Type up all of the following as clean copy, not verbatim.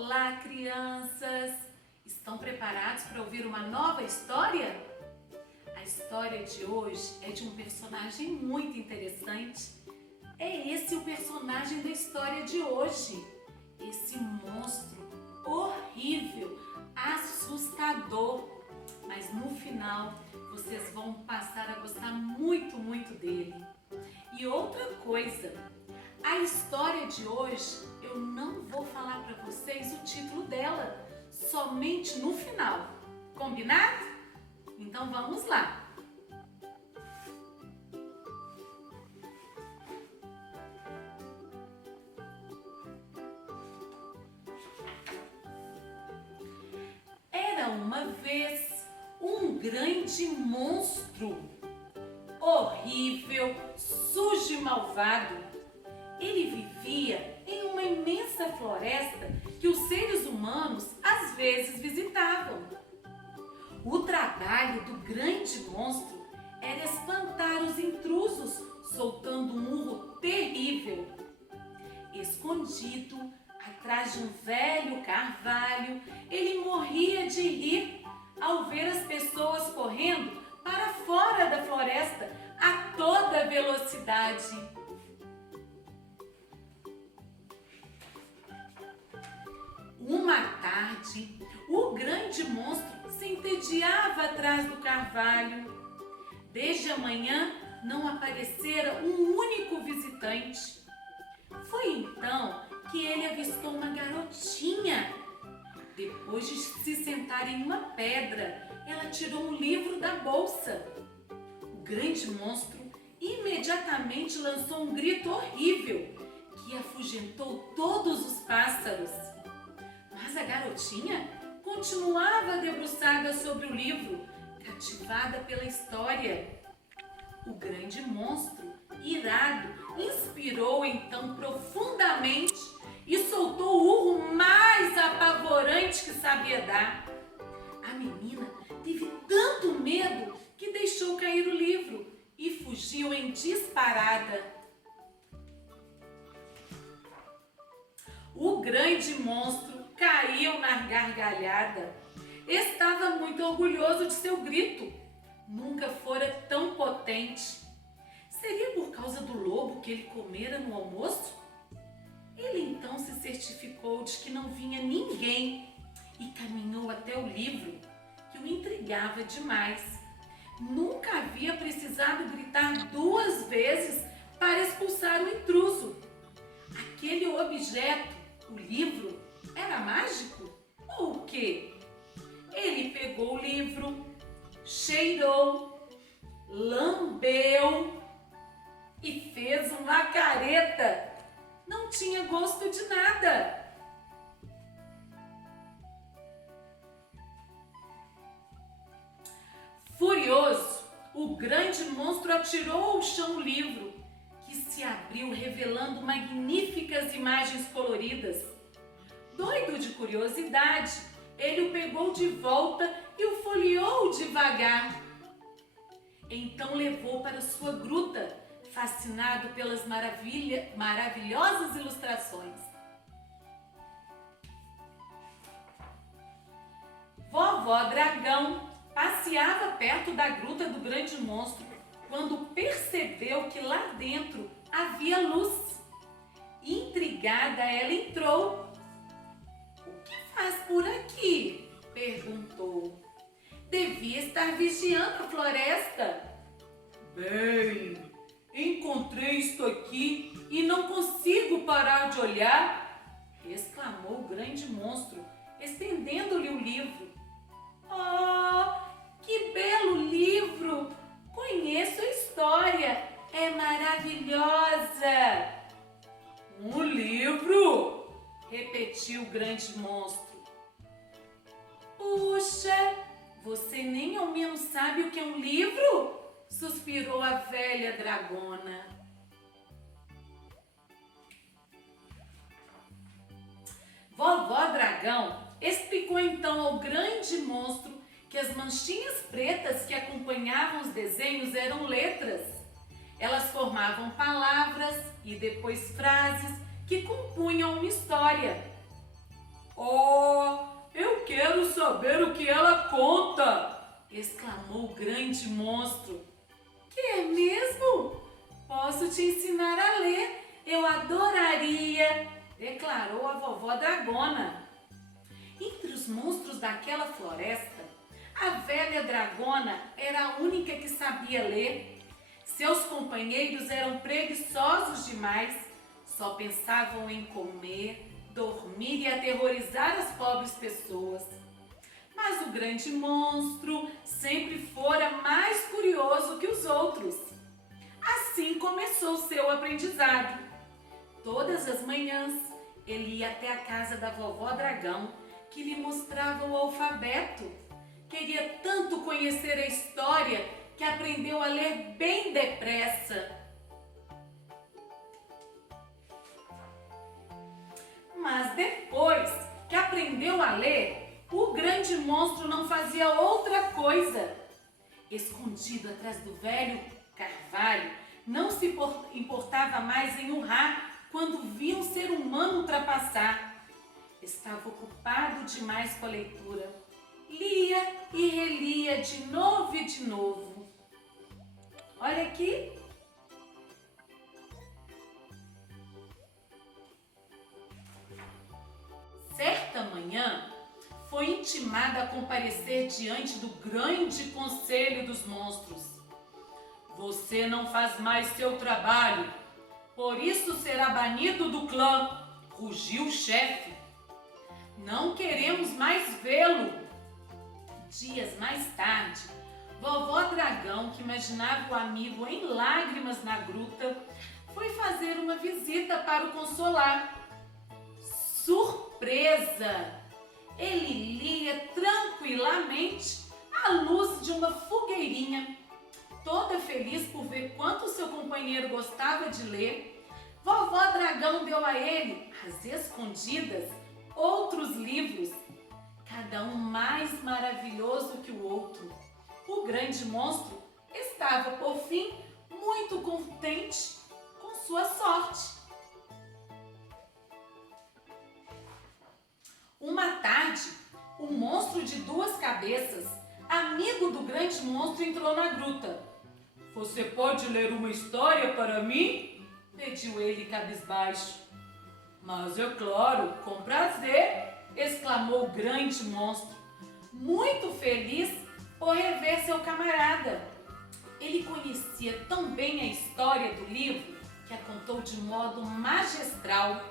Olá, crianças! Estão preparados para ouvir uma nova história? A história de hoje é de um personagem muito interessante. É esse o personagem da história de hoje. Esse monstro horrível, assustador. Mas no final, vocês vão passar a gostar muito dele. E outra coisa, a história de hoje, eu não vou falar para vocês o título dela, somente no final. Combinado? Então vamos lá. Era uma vez um grande monstro, horrível, sujo e malvado. Ele vivia em uma imensa floresta que os seres humanos às vezes visitavam. O trabalho do grande monstro era espantar os intrusos, soltando um urro terrível. Escondido atrás de um velho carvalho, ele morria de rir ao ver as pessoas correndo para fora da floresta a toda velocidade. Uma tarde, o grande monstro se entediava atrás do carvalho. Desde a manhã não aparecera um único visitante. Foi então que ele avistou uma garotinha. Depois de se sentar em uma pedra, ela tirou um livro da bolsa. O grande monstro imediatamente lançou um grito horrível que afugentou todos os pássaros. Mas a garotinha continuava debruçada sobre o livro, cativada pela história. O grande monstro, irado, inspirou então profundamente e soltou o urro mais apavorante que sabia dar. A menina teve tanto medo que deixou cair o livro e fugiu em disparada. O grande monstro caiu na gargalhada. Estava muito orgulhoso de seu grito. Nunca fora tão potente. Seria por causa do lobo que ele comera no almoço? Ele então se certificou de que não vinha ninguém e caminhou até o livro, que o intrigava demais. Nunca havia precisado gritar 2 vezes para expulsar o intruso. Aquele objeto, o livro, era mágico? Ou o quê? Ele pegou o livro, cheirou, lambeu e fez uma careta. Não tinha gosto de nada. Furioso, o grande monstro atirou ao chão o livro, que se abriu revelando magníficas imagens coloridas. Doido de curiosidade, ele o pegou de volta e o folheou devagar. Então levou para sua gruta, fascinado pelas maravilhosas ilustrações. Vovó Dragão passeava perto da gruta do grande monstro quando percebeu que lá dentro havia luz. Intrigada, ela entrou. "O que faz por aqui?" perguntou. "Devia estar vigiando a floresta." "Bem, encontrei isto aqui e não consigo parar de olhar", exclamou o grande monstro, estendendo-lhe o livro. "Oh, que belo livro! Conheço a história, é maravilhosa." "Um livro?" repetiu o grande monstro. "Puxa, você nem ao menos sabe o que é um livro?" suspirou a velha dragona. Vovó Dragão explicou então ao grande monstro que as manchinhas pretas que acompanhavam os desenhos eram letras. Elas formavam palavras e depois frases que compunham uma história. Oh, eu quero saber o que ela conta! Exclamou o grande monstro. Quer mesmo? Posso te ensinar a ler. Eu adoraria, declarou a vovó Dragona. Entre os monstros daquela floresta, a velha dragona era a única que sabia ler. Seus companheiros eram preguiçosos demais, só pensavam em comer, dormir e aterrorizar as pobres pessoas. Mas o grande monstro sempre fora mais curioso que os outros. Assim começou seu aprendizado. Todas as manhãs, ele ia até a casa da vovó Dragão, que lhe mostrava o alfabeto. Queria tanto conhecer a história que aprendeu a ler bem depressa. Mas depois que aprendeu a ler, o grande monstro não fazia outra coisa. Escondido atrás do velho carvalho, não se importava mais em urrar quando via um ser humano ultrapassar. Estava ocupado demais com a leitura. Lia e relia de novo e de novo. Olha aqui. Certa manhã, foi intimada a comparecer diante do grande conselho dos monstros. Você não faz mais seu trabalho, por isso será banido do clã, rugiu o chefe. Não queremos mais vê-lo. Dias mais tarde, vovó Dragão, que imaginava o amigo em lágrimas na gruta, foi fazer uma visita para o consolar. Surpresa! Ele lia tranquilamente à luz de uma fogueirinha. Toda feliz por ver quanto seu companheiro gostava de ler, vovó Dragão deu a ele, às escondidas, outros livros, cada um mais maravilhoso que o outro. O grande monstro estava, por fim, muito contente com sua sorte. Uma tarde, o monstro de duas cabeças, amigo do grande monstro, entrou na gruta. Você pode ler uma história para mim? Pediu ele cabisbaixo. Mas é claro, com prazer, exclamou o grande monstro, muito feliz por rever seu camarada. Ele conhecia tão bem a história do livro que a contou de modo magistral.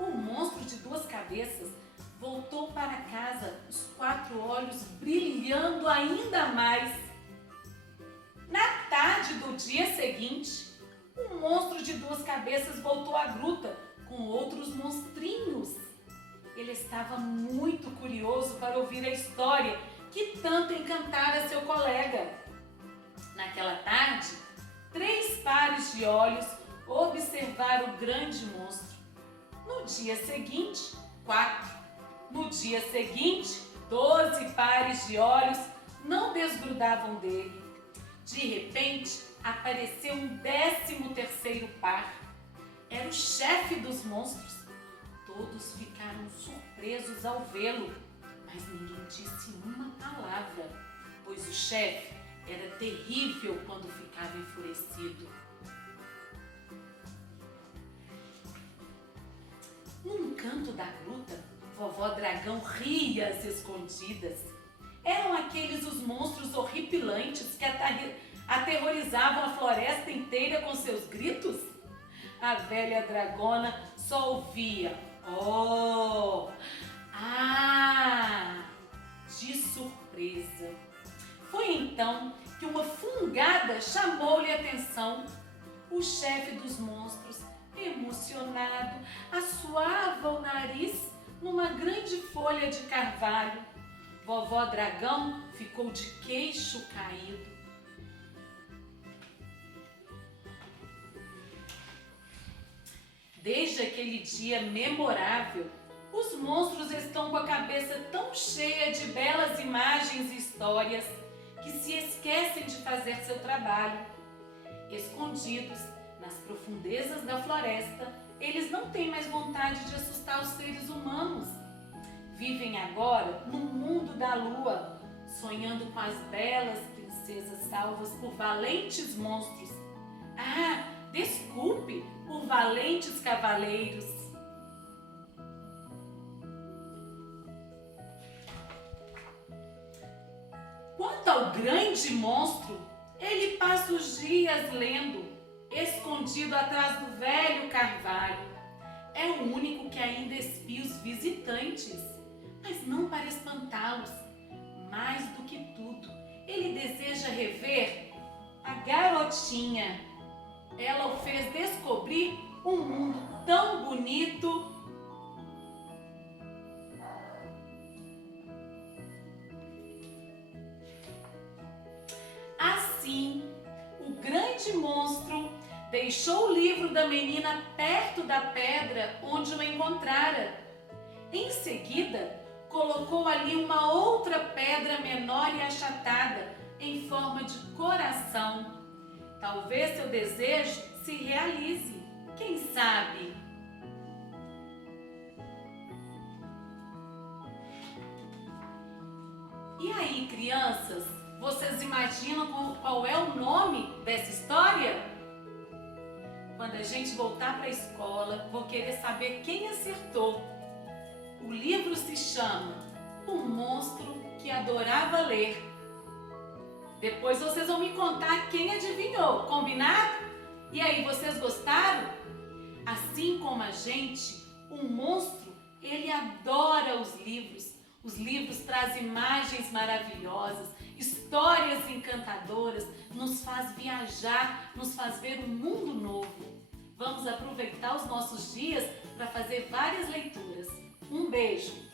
O monstro de duas cabeças voltou para casa, os quatro olhos brilhando ainda mais. Na tarde do dia seguinte, o monstro de duas cabeças voltou à gruta com outros monstrinhos. Ele estava muito curioso para ouvir a história que tanto encantara seu colega. Naquela tarde, 3 pares de olhos observaram o grande monstro. No dia seguinte, 4. No dia seguinte, 12 pares de olhos não desgrudavam dele. De repente, apareceu um 13º par. Era o chefe dos monstros. Todos ficaram surpresos ao vê-lo, mas ninguém disse uma palavra, pois o chefe era terrível quando ficava enfurecido. Num canto da gruta, vovó Dragão ria às escondidas. Eram aqueles os monstros horripilantes que aterrorizavam a floresta inteira com seus gritos? A velha dragona só ouvia "oh", "ah", de surpresa. Foi então que uma fungada chamou-lhe a atenção. O chefe dos monstros, emocionado, assoava o nariz numa grande folha de carvalho. Vovó Dragão ficou de queixo caído. Desde aquele dia memorável, os monstros estão com a cabeça tão cheia de belas imagens e histórias que se esquecem de fazer seu trabalho. Escondidos nas profundezas da floresta, eles não têm mais vontade de assustar os seres humanos. vivem agora no mundo da lua, sonhando com as belas princesas salvas por valentes monstros. Ah, desculpe, por valentes cavaleiros. Quanto ao grande monstro, ele passa os dias lendo, escondido atrás do velho carvalho. É o único que ainda espia os visitantes, mas não para espantá-los. Mais do que tudo, ele deseja rever a garotinha. Ela o fez descobrir um mundo tão bonito. Assim, o grande monstro deixou o livro da menina perto da pedra onde o encontrara. Em seguida, colocou ali uma outra pedra menor e achatada, em forma de coração. Talvez seu desejo se realize, quem sabe? E aí, crianças, vocês imaginam qual é o nome dessa história? Quando a gente voltar para a escola, vou querer saber quem acertou. O livro se chama O Monstro que Adorava Ler. Depois vocês vão me contar quem adivinhou, combinado? E aí, vocês gostaram? Assim como a gente, o monstro, ele adora os livros. Os livros trazem imagens maravilhosas, histórias encantadoras, nos faz viajar, nos faz ver um mundo novo. Vamos aproveitar os nossos dias para fazer várias leituras. Um beijo!